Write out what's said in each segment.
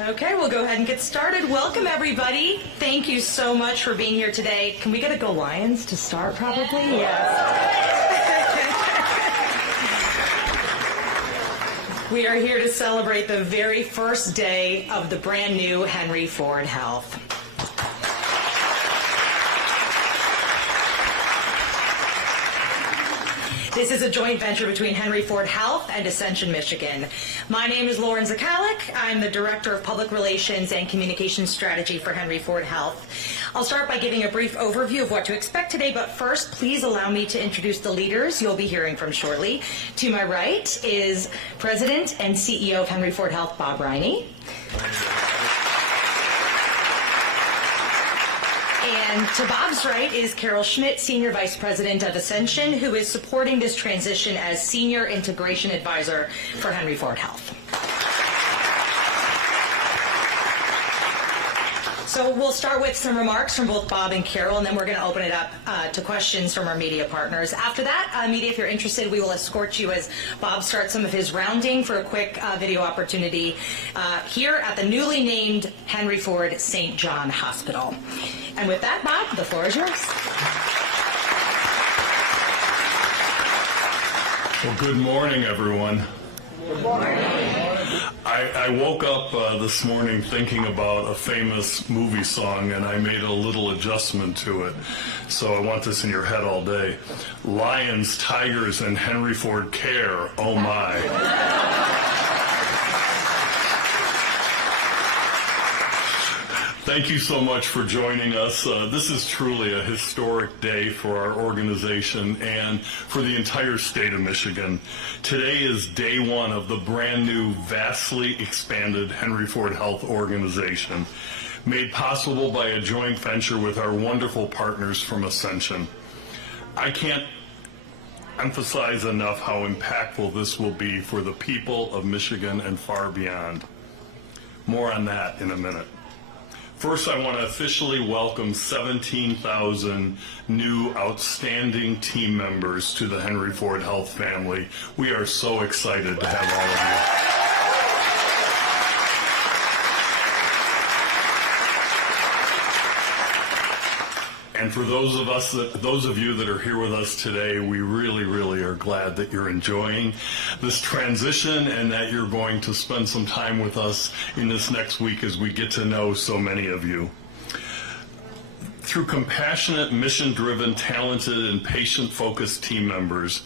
Okay, we'll go ahead and get started. Welcome, everybody. Thank you so much for being here today. Can we get a Go Lions to start, probably? Yes. We are here to celebrate the very first day of the brand new Henry Ford Health. This is a joint venture between Henry Ford Health and Ascension Michigan. My name is Lauren Zakalik. I'm the Director of Public Relations and Communications Strategy for Henry Ford Health. I'll start by giving a brief overview of what to expect today, but first, please allow me to introduce the leaders you'll be hearing from shortly. To my right is President and CEO of Henry Ford Health, Bob Riney. And to Bob's right is Carol Schmidt, Senior Vice President of Ascension, who is supporting this transition as Senior Integration Advisor for Henry Ford Health. So we'll start with some remarks from both Bob and Carol, and then we're going to open it up to questions from our media partners. After that, media, if you're interested, we will escort you as Bob starts some of his rounding for a quick video opportunity here at the newly named Henry Ford St. John Hospital. And with that, Bob, the floor is yours. Well, good morning, everyone. Good morning. I woke up this morning thinking about a famous movie song, and I made a little adjustment to it. So I want this in your head all day. Lions, tigers, and Henry Ford care. Oh, my. Thank you so much for joining us. This is truly a historic day for our organization and for the entire state of Michigan. Today is day one of the brand new, vastly expanded Henry Ford Health organization, made possible by a joint venture with our wonderful partners from Ascension. I can't emphasize enough how impactful this will be for the people of Michigan and far beyond. More on that in a minute. First, I want to officially welcome 17,000 new outstanding team members to the Henry Ford Health family. We are so excited to have all of you. And for those of you that are here with us today, we really are glad that you're enjoying this transition and that you're going to spend some time with us in this next week as we get to know so many of you. Through compassionate, mission-driven, talented, and patient-focused team members,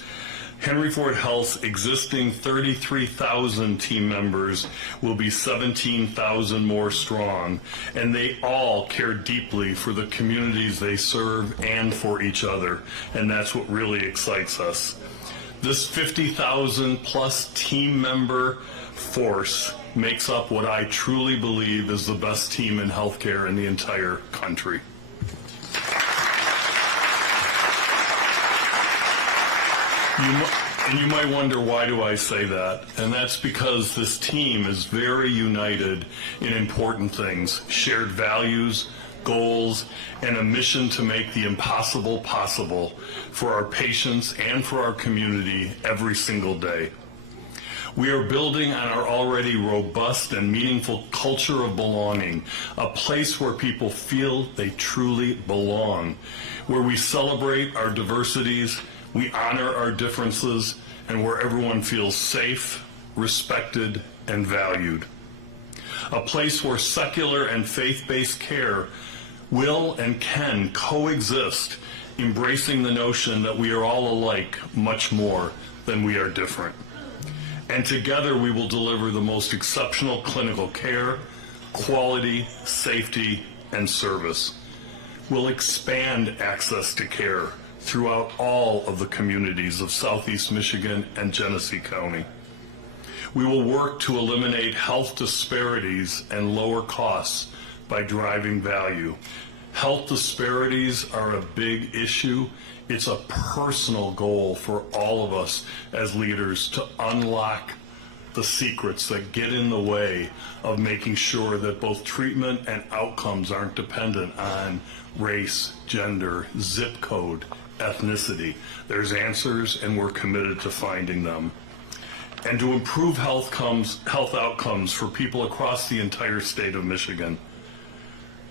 Henry Ford Health's existing 33,000 team members will be 17,000 more strong, and they all care deeply for the communities they serve and for each other, and that's what really excites us. This 50,000 plus team member force makes up what I truly believe is the best team in healthcare in the entire country. And you might wonder, why do I say that? And that's because this team is very united in important things: shared values, goals, and a mission to make the impossible possible for our patients and for our community every single day. We are building on our already robust and meaningful culture of belonging, a place where people feel they truly belong, where we celebrate our diversities, we honor our differences, and where everyone feels safe, respected, and valued. A place where secular and faith-based care will and can coexist, embracing the notion that we are all alike much more than we are different. And together we will deliver the most exceptional clinical care, quality, safety, and service. We'll expand access to care throughout all of the communities of Southeast Michigan and Genesee County. We will work to eliminate health disparities and lower costs by driving value. Health disparities are a big issue. It's a personal goal for all of us as leaders to unlock the secrets that get in the way of making sure that both treatment and outcomes aren't dependent on race, gender, zip code, ethnicity. There's answers, and we're committed to finding them. and to improve health outcomes for people across the entire state of Michigan.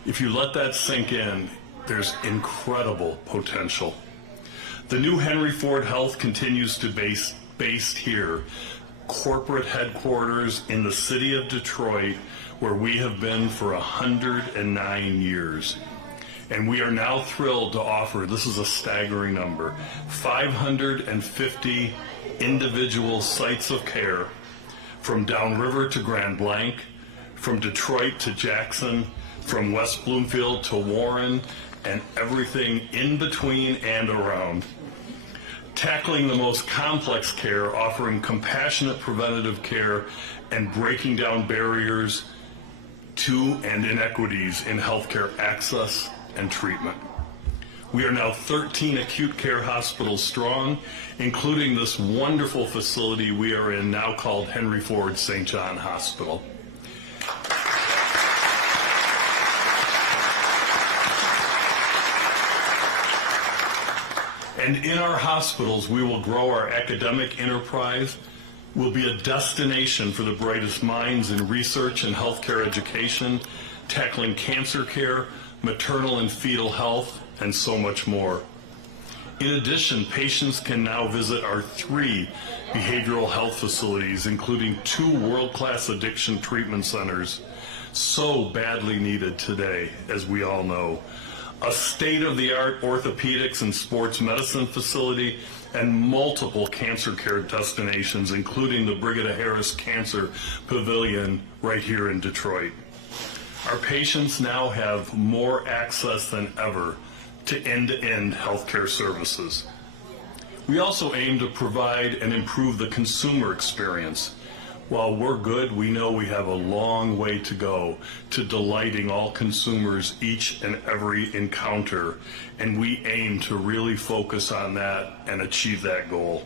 If you let that sink in, there's incredible potential. The new Henry Ford Health continues to based here, corporate headquarters in the city of Detroit, where we have been for 109 years. And we are now thrilled to offer, this is a staggering number, 550 individual sites of care from downriver to Grand Blanc, from Detroit to Jackson, from West Bloomfield to Warren, and everything in between and around. Tackling the most complex care, offering compassionate preventative care, and breaking down barriers to and inequities in healthcare access and treatment. We are now 13 acute care hospitals strong, including this wonderful facility we are in now called Henry Ford St. John Hospital. And in our hospitals, we will grow our academic enterprise. We'll be a destination for the brightest minds in research and healthcare education, tackling cancer care, maternal and fetal health, and so much more. In addition, patients can now visit our 3 behavioral health facilities, including 2 world-class addiction treatment centers, so badly needed today, as we all know. A state-of-the-art orthopedics and sports medicine facility, and multiple cancer care destinations, including the Brigida Harris Cancer Pavilion right here in Detroit. Our patients now have more access than ever to end-to-end healthcare services. We also aim to provide and improve the consumer experience. While we're good, we know we have a long way to go to delighting all consumers each and every encounter, and we aim to really focus on that and achieve that goal.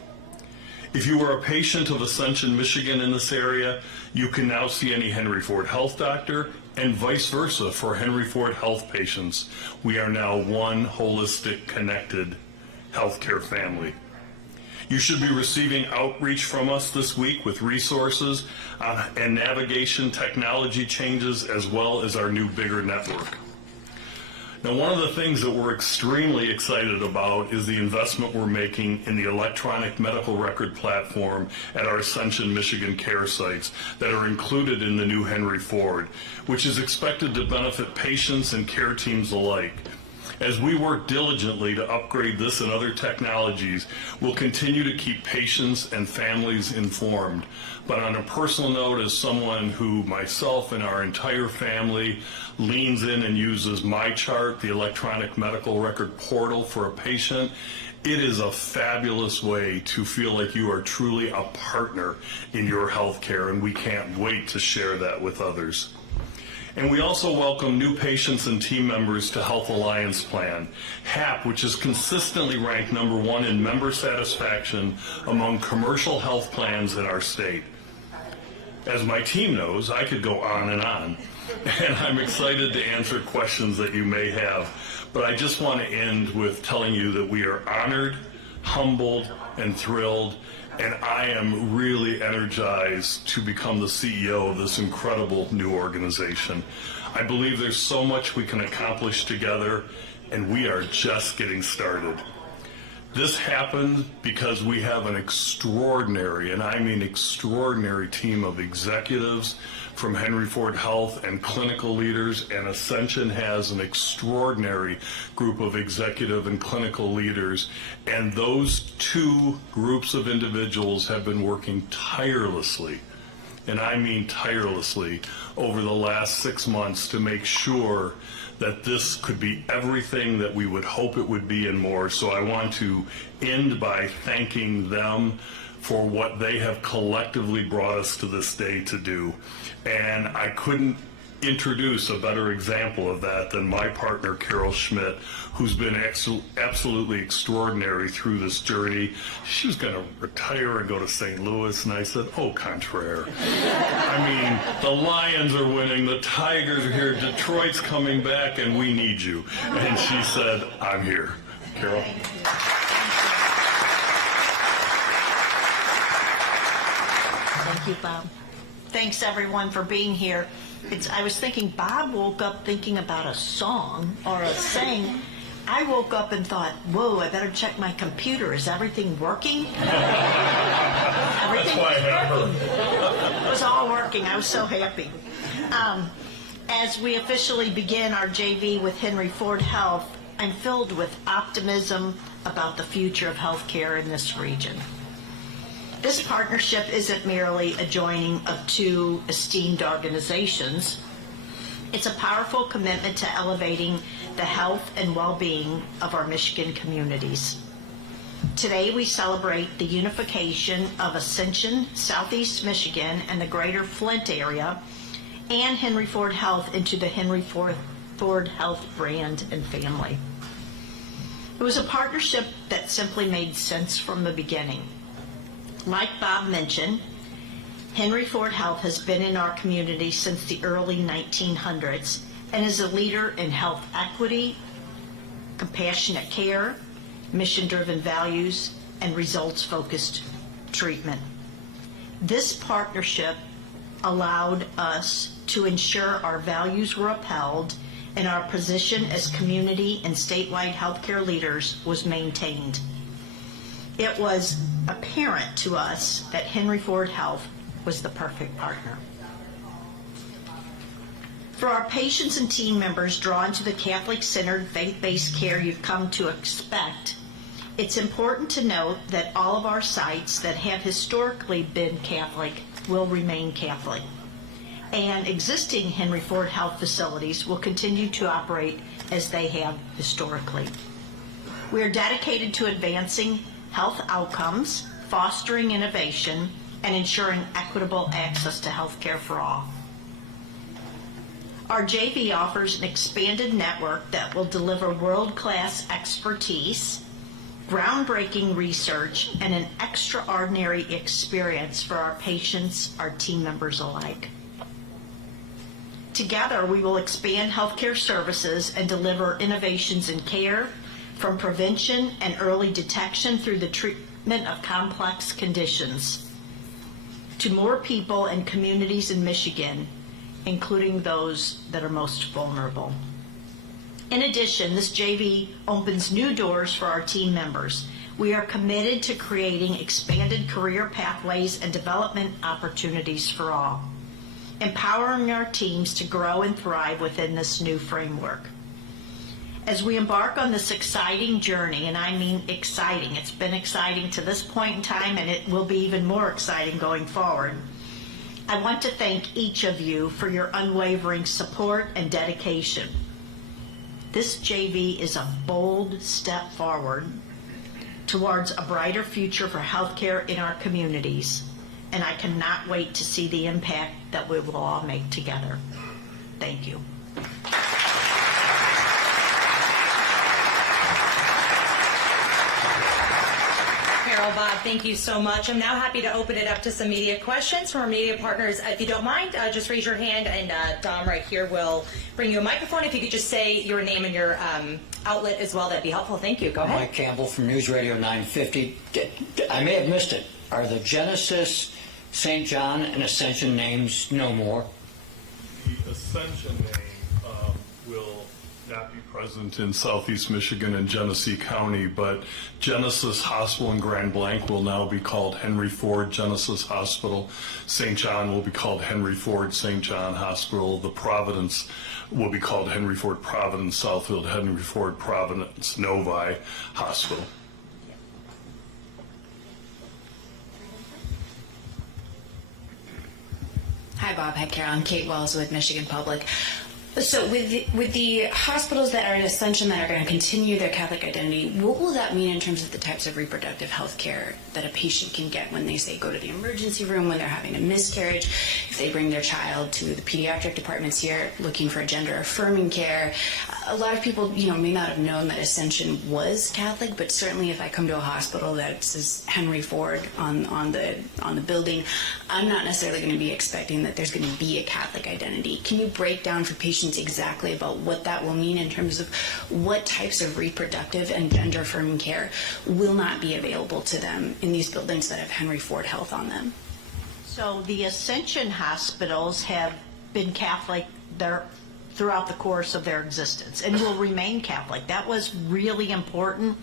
If you are a patient of Ascension Michigan in this area, you can now see any Henry Ford Health doctor, and vice versa for Henry Ford Health patients. We are now one holistic, connected healthcare family. You should be receiving outreach from us this week with resources and navigation technology changes, as well as our new bigger network. Now, one of the things that we're extremely excited about is the investment we're making in the electronic medical record platform at our Ascension Michigan care sites that are included in the new Henry Ford, which is expected to benefit patients and care teams alike. As we work diligently to upgrade this and other technologies, we'll continue to keep patients and families informed. But on a personal note, as someone who myself and our entire family leans in and uses MyChart, the electronic medical record portal for a patient, it is a fabulous way to feel like you are truly a partner in your health care, and we can't wait to share that with others. And we also welcome new patients and team members to Health Alliance Plan, HAP, which is consistently ranked #1 in member satisfaction among commercial health plans in our state. As my team knows, I could go on, and I'm excited to answer questions that you may have. But I just want to end with telling you that we are honored, humbled, and thrilled, and I am really energized to become the CEO of this incredible new organization. I believe there's so much we can accomplish together, and we are just getting started. This happened because we have an extraordinary, and I mean extraordinary, team of executives from Henry Ford Health and clinical leaders, and Ascension has an extraordinary group of executive and clinical leaders, and those 2 groups of individuals have been working tirelessly, and I mean tirelessly, over the last 6 months to make sure that this could be everything that we would hope it would be and more. So I want to end by thanking them for what they have collectively brought us to this day to do. And I couldn't introduce a better example of that than my partner, Carol Schmidt, who's been absolutely extraordinary through this journey. She was going to retire and go to St. Louis, and I said, au contraire. I mean, the Lions are winning, the Tigers are here, Detroit's coming back, and we need you. And she said, I'm here. Carol? Thank you, Bob. Thanks, everyone, for being here. I was thinking, Bob woke up thinking about a song or a saying. I woke up and thought, whoa, I better check my computer. Is everything working? Everything was working. It was all working. I was so happy. As we officially begin our JV with Henry Ford Health, I'm filled with optimism about the future of healthcare in this region. This partnership isn't merely a joining of two esteemed organizations. It's a powerful commitment to elevating the health and well-being of our Michigan communities. Today we celebrate the unification of Ascension, Southeast Michigan, and the greater Flint area, and Henry Ford Health into the Henry Ford Health brand and family. It was a partnership that simply made sense from the beginning. Like Bob mentioned, Henry Ford Health has been in our community since the early 1900s and is a leader in health equity, compassionate care, mission-driven values, and results-focused treatment. This partnership allowed us to ensure our values were upheld and our position as community and statewide healthcare leaders was maintained. It was apparent to us that Henry Ford Health was the perfect partner. For our patients and team members drawn to the Catholic-centered, faith-based care you've come to expect, it's important to note that all of our sites that have historically been Catholic will remain Catholic, and existing Henry Ford Health facilities will continue to operate as they have historically. We are dedicated to advancing health outcomes, fostering innovation, and ensuring equitable access to health care for all. Our JV offers an expanded network that will deliver world-class expertise, groundbreaking research, and an extraordinary experience for our patients, our team members alike. Together, we will expand healthcare services and deliver innovations in care, from prevention and early detection through the treatment of complex conditions, to more people and communities in Michigan, including those that are most vulnerable. In addition, this JV opens new doors for our team members. We are committed to creating expanded career pathways and development opportunities for all, empowering our teams to grow and thrive within this new framework. As we embark on this exciting journey, and I mean exciting, it's been exciting to this point in time and it will be even more exciting going forward, I want to thank each of you for your unwavering support and dedication. This JV is a bold step forward towards a brighter future for healthcare in our communities, and I cannot wait to see the impact that we will all make together. Thank you. Carol, Bob, thank you so much. I'm now happy to open it up to some media questions from our media partners. If you don't mind, just raise your hand, and Dom right here will bring you a microphone. If you could just say your name and your outlet as well, that'd be helpful. Thank you. Go ahead. Mike Campbell from News Radio 950. I may have missed it. Are the Genesis, St. John, and Ascension names no more? The Ascension name will not be present in Southeast Michigan and Genesee County, but Genesis Hospital in Grand Blanc will now be called Henry Ford Genesis Hospital. St. John will be called Henry Ford St. John Hospital. The Providence will be called Henry Ford Providence Southfield, Henry Ford Providence Novi Hospital. Hi, Bob. Hi, Carol. I'm Kate Wells with Michigan Public. So with the hospitals that are in Ascension that are going to continue their Catholic identity, what will that mean in terms of the types of reproductive health care that a patient can get when they, say, go to the emergency room, when they're having a miscarriage, if they bring their child to the pediatric departments here looking for gender-affirming care? A lot of people, may not have known that Ascension was Catholic, but certainly if I come to a hospital that says Henry Ford on the building, I'm not necessarily going to be expecting that there's going to be a Catholic identity. Can you break down for patients exactly about what that will mean in terms of what types of reproductive and gender-affirming care will not be available to them in these buildings that have Henry Ford Health on them? So the Ascension hospitals have been Catholic throughout the course of their existence and will remain Catholic. That was really important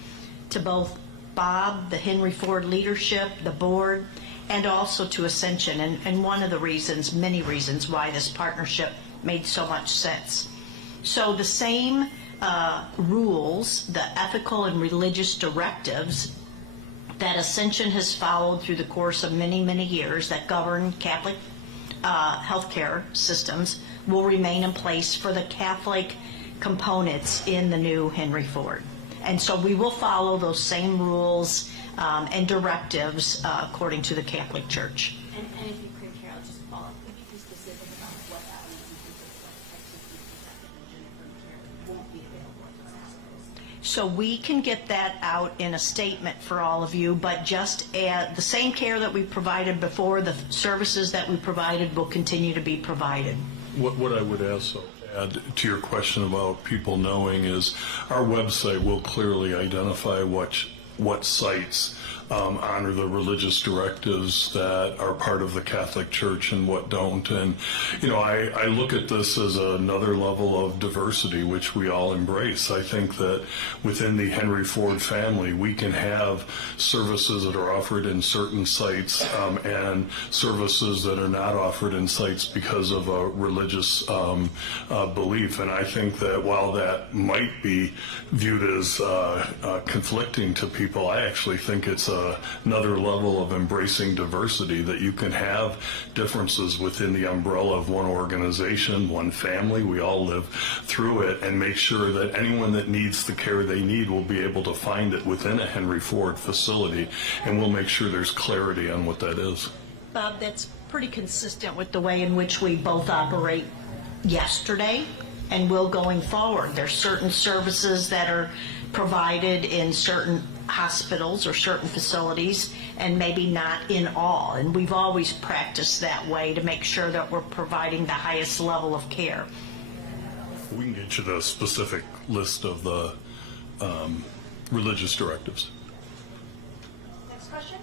to both Bob, the Henry Ford leadership, the board, and also to Ascension. And one of the reasons, many reasons, why this partnership made so much sense. So the same rules, the ethical and religious directives that Ascension has followed through the course of many, many years that govern Catholic healthcare systems will remain in place for the Catholic components in the new Henry Ford. And so we will follow those same rules and directives according to the Catholic Church. And if you could, Carol, just follow up. Could you be specific about what that means in terms of what types of people that won't be available at those hospitals? So we can get that out in a statement for all of you, but just the same care that we provided before, the services that we provided will continue to be provided. What I would also add to your question about people knowing is our website will clearly identify what sites honor the religious directives that are part of the Catholic Church and what don't. And, you know, I look at this as another level of diversity, which we all embrace. I think that within the Henry Ford family, we can have services that are offered in certain sites and services that are not offered in sites because of a religious belief. And I think that while that might be viewed as conflicting to people, I actually think it's another level of embracing diversity, that you can have differences within the umbrella of one organization, one family. We all live through it, and make sure that anyone that needs the care they need will be able to find it within a Henry Ford facility, and we'll make sure there's clarity on what that is. Bob, that's pretty consistent with the way in which we both operate yesterday and will going forward. There's certain services that are provided in certain hospitals or certain facilities and maybe not in all. And we've always practiced that way to make sure that we're providing the highest level of care. We can get you the specific list of the religious directives. Next question.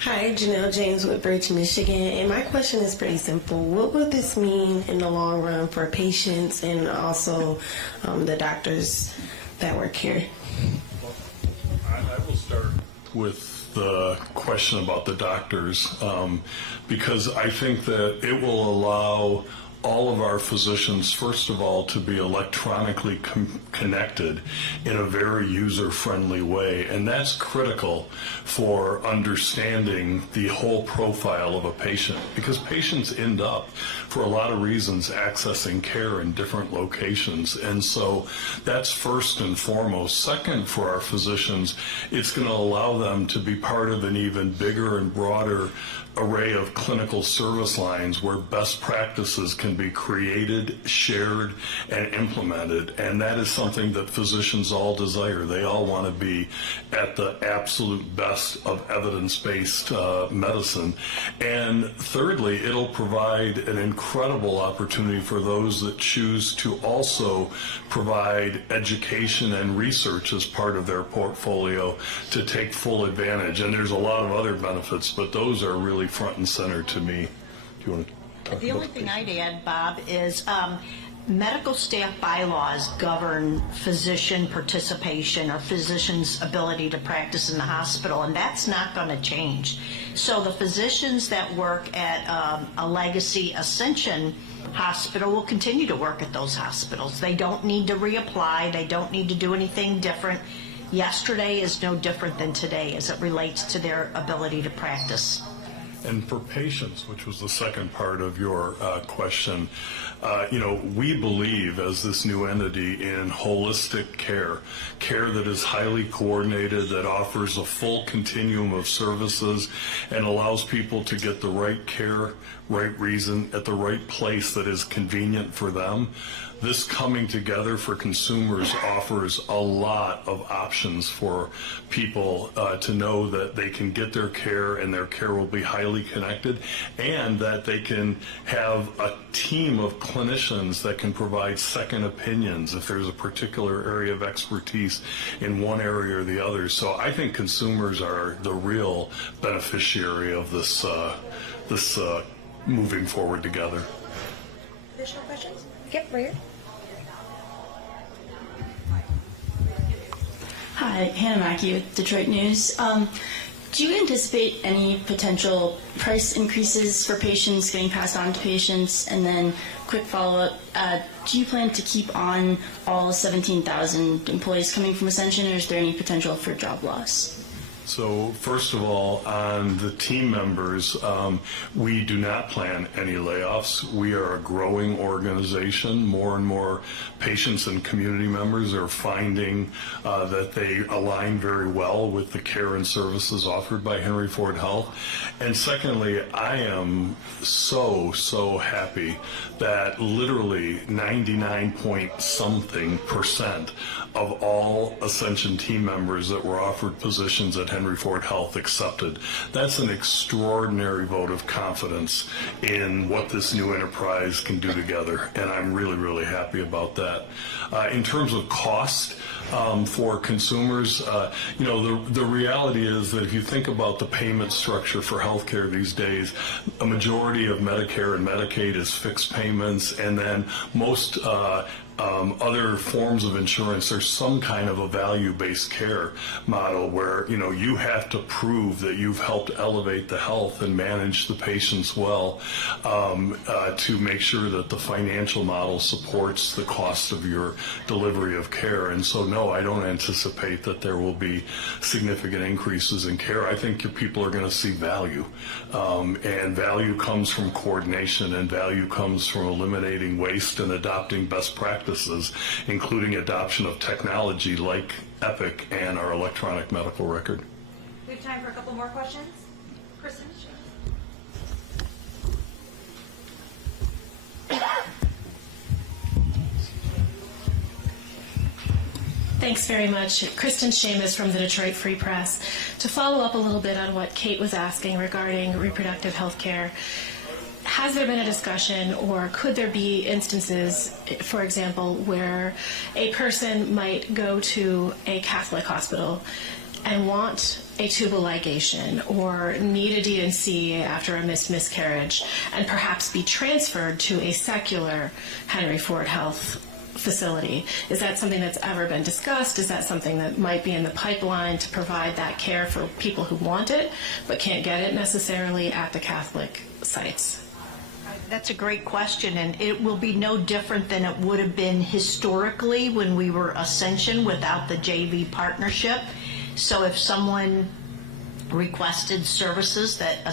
Hi, Janelle James with Bridge, Michigan, and my question is pretty simple. What will this mean in the long run for patients and also the doctors that work here? I will start with the question about the doctors, because I think that it will allow all of our physicians, first of all, to be electronically connected in a very user-friendly way. And that's critical for understanding the whole profile of a patient, because patients end up, for a lot of reasons, accessing care in different locations. And so that's first and foremost. Second, for our physicians, it's going to allow them to be part of an even bigger and broader array of clinical service lines where best practices can be created, shared, and implemented. And that is something that physicians all desire. They all want to be at the absolute best of evidence-based medicine. And thirdly, it'll provide an incredible opportunity for those that choose to also provide education and research as part of their portfolio to take full advantage. And there's a lot of other benefits, but those are really front and center to me. Do you want to talk The about only thing I'd add, Bob, is medical staff bylaws govern physician participation or physicians' ability to practice in the hospital, and that's not going to change. So the physicians that work at a legacy Ascension hospital will continue to work at those hospitals. They don't need to reapply. They don't need to do anything different. Yesterday is no different than today as it relates to their ability to practice. And for patients, which was the second part of your question, we believe as this new entity in holistic care that is highly coordinated, that offers a full continuum of services and allows people to get the right care, right reason, at the right place that is convenient for them. This coming together for consumers offers a lot of options for people to know that they can get their care, and their care will be highly highly connected, and that they can have a team of clinicians that can provide second opinions if there's a particular area of expertise in one area or the other. So I think consumers are the real beneficiary of this moving forward together. Additional questions? Yep, right here. Hi, Hannah Mackey with Detroit News. Do you anticipate any potential price increases for patients getting passed on to patients? And then, quick follow-up, do you plan to keep on all 17,000 employees coming from Ascension, or is there any potential for job loss? So first of all, on the team members, we do not plan any layoffs. We are a growing organization. More and more patients and community members are finding that they align very well with the care and services offered by Henry Ford Health. And secondly, I am so happy that literally 99.something% of all Ascension team members that were offered positions at Henry Ford Health accepted. That's an extraordinary vote of confidence in what this new enterprise can do together, and I'm really happy about that. In terms of cost for consumers, the reality is that if you think about the payment structure for healthcare these days, a majority of Medicare and Medicaid is fixed payments, and then most other forms of insurance, there's some kind of a value-based care model where you have to prove that you've helped elevate the health and manage the patients well to make sure that the financial model supports the cost of your delivery of care. And so no, I don't anticipate that there will be significant increases in care. I think people are going to see value, and value comes from coordination, and value comes from eliminating waste and adopting best practices, including adoption of technology like Epic and our electronic medical record. We have time for a couple more questions. Kristen? Thanks very much. Kristen Shamus from the Detroit Free Press. To follow up a little bit on what Kate was asking regarding reproductive health care, has there been a discussion, or could there be instances, for example, where a person might go to a Catholic hospital and want a tubal ligation or need a D&C after a miscarriage and perhaps be transferred to a secular Henry Ford Health facility? Is that something that's ever been discussed? Is that something that might be in the pipeline to provide that care for people who want it but can't get it necessarily at the Catholic sites? That's a great question, and it will be no different than it would have been historically when we were Ascension without the JV partnership. So if someone requested services that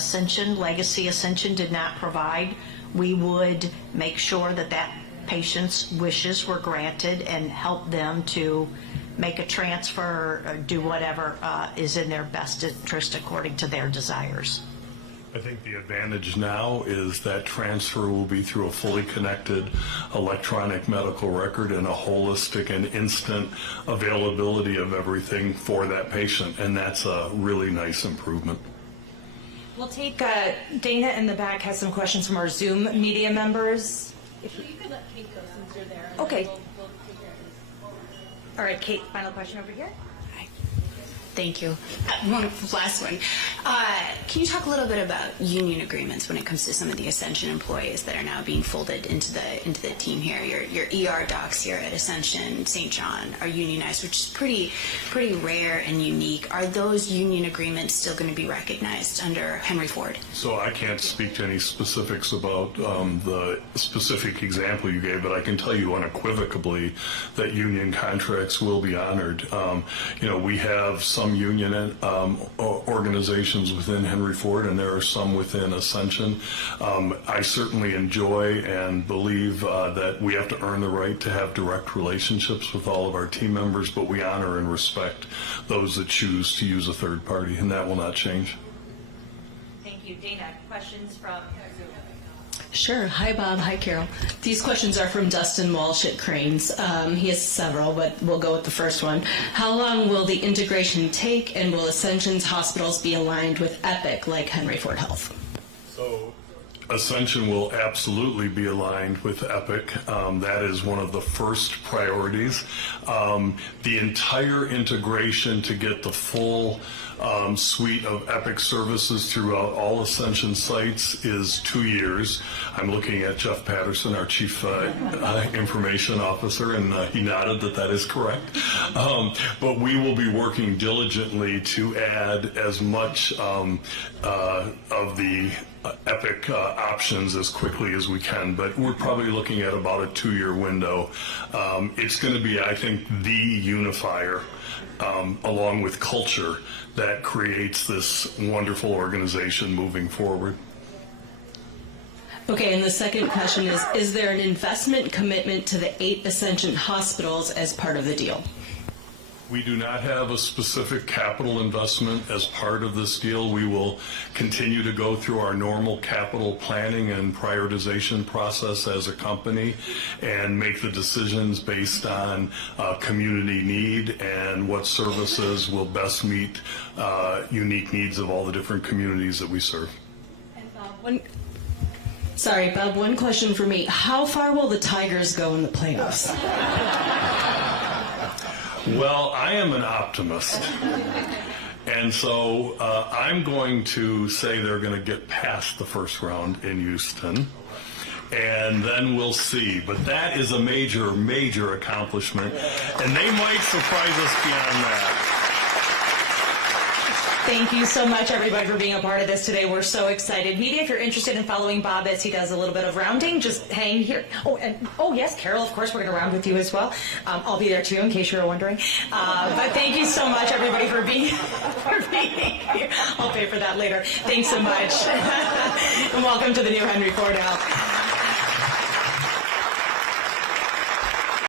Legacy Ascension did not provide, we would make sure that that patient's wishes were granted and help them to make a transfer or do whatever is in their best interest according to their desires. I think the advantage now is that transfer will be through a fully connected electronic medical record and a holistic and instant availability of everything for that patient, and that's a really nice improvement. We'll take Dana in the back has some questions from our Zoom media members. You could let Kate go since you're there. Okay. We'll take care of this. All right, Kate, final question over here. Thank you. One last one. Can you talk a little bit about union agreements when it comes to some of the Ascension employees that are now being folded into the team here? Your ER docs here at Ascension St. John are unionized, which is pretty rare and unique. Are those union agreements still going to be recognized under Henry Ford? So I can't speak to any specifics about the specific example you gave, but I can tell you unequivocally that union contracts will be honored. We have some union organizations within Henry Ford, and there are some within Ascension. I certainly enjoy and believe that we have to earn the right to have direct relationships with all of our team members, but we honor and respect those that choose to use a third party, and that will not change. Thank you. Dana, questions from Zoom? Sure. Hi, Bob. Hi, Carol. These questions are from Dustin Walsh at Cranes. He has several, but we'll go with the first one. How long will the integration take, and will Ascension's hospitals be aligned with Epic like Henry Ford Health? So Ascension will absolutely be aligned with Epic. That is one of the first priorities. The entire integration to get the full suite of Epic services throughout all Ascension sites is 2 years. I'm looking at Jeff Patterson, our Chief Information Officer, and he nodded that is correct. But we will be working diligently to add as much of the Epic options as quickly as we can, but we're probably looking at about a 2-year window. It's going to be, I think, the unifier, along with culture, that creates this wonderful organization moving forward. Okay, and the second question is there an investment commitment to the 8 Ascension hospitals as part of the deal? We do not have a specific capital investment as part of this deal. We will continue to go through our normal capital planning and prioritization process as a company and make the decisions based on community need and what services will best meet unique needs of all the different communities that we serve. Bob, one question for me. How far will the Tigers go in the playoffs? Well, I am an optimist, and so I'm going to say they're going to get past the first round in Houston, and then we'll see. But that is a major, major accomplishment, and they might surprise us beyond that. Thank you so much, everybody, for being a part of this today. We're so excited. Media, if you're interested in following Bob as he does a little bit of rounding, just hang here. Oh, yes, Carol, of course, we're going to round with you as well. I'll be there, too, in case you're wondering. But thank you so much, everybody, for being here. I'll pay for that later. Thanks so much. And welcome to the new Henry Ford Health.